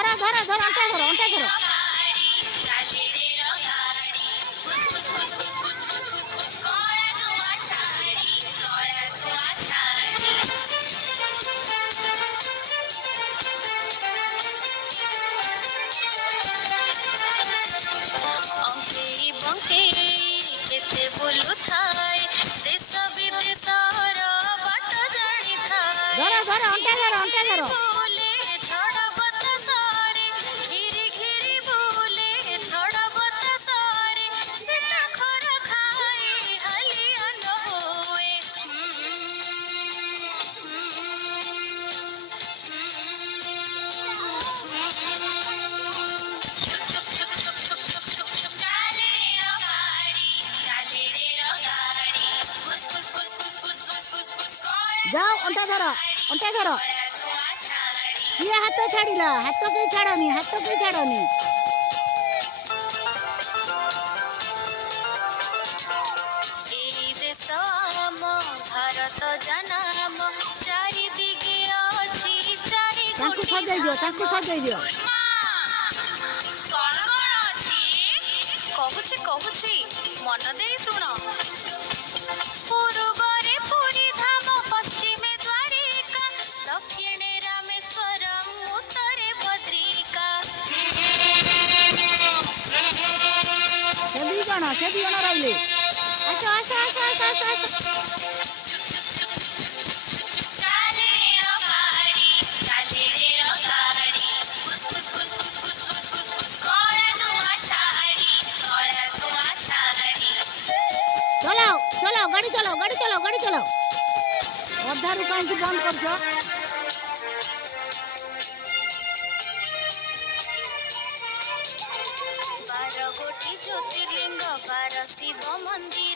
ଧର ଧର ଧର ଅଣ୍ଟା ଧର ଅଣ୍ଟା ଧର। କେତେ ବୁଲୁଥାଏ ଦେଶ ବିଦେଶର ବାଟ ଜାଣିଥାଏ। ଧର ଧର ଅଣ୍ଟା ଧର ଅଣ୍ଟା ଧର। ବୁଲେ ଝଡ଼ ବତାସରେ ଘିରି ଘିରି ବୁଲେ ଝଡ଼ ବତାସରେ ସୀତା ଖର ଖାଇ ହାଲିଆ ନ ହୁଏ। যাও অଣ୍ଟା ধର ଅଣ୍ଟା ଧର। କିଏ ହାତ ଛାଡ଼ିଲା? ହାତ କେହି ଛାଡ଼ନି, ହାତ କେହି ଛାଡ଼ନି। এই দেশ ଆମ ଭାରତ ଜନାମ ଚାରିଦିଗେ ଅଛି ଚାରି ତାଙ୍କୁ ସଜେଇ ଦିଅ, ତାଙ୍କୁ ସଜେଇ ଦିଅ। କଣ କଣ ଅଛି କହୁଛି କହୁଛି ମନ ଦେଇ ଶୁଣ। ପୂର୍ବରେ ପୁରୀ ଧାମ ପଶ୍ଚିମେ ଦ୍ୱାରିକା ଦକ୍ଷିଣେ ରାମେଶ୍ୱରମ ଉତ୍ତରେ ବଦ୍ରିକା। ସେ ଦି ଜଣ ରହିଲେ। ଆସ ଆସ ଆସ ଆସ ଆସ ଆସ। ଚଲାओ चलाओ गाड़ी चलाओ गाड़ी चलाओ गाड़ी चलाओ। अधारू कहीं बंद कर बार गोटी ज्योतिर्लिंग 12 शिव मंदिर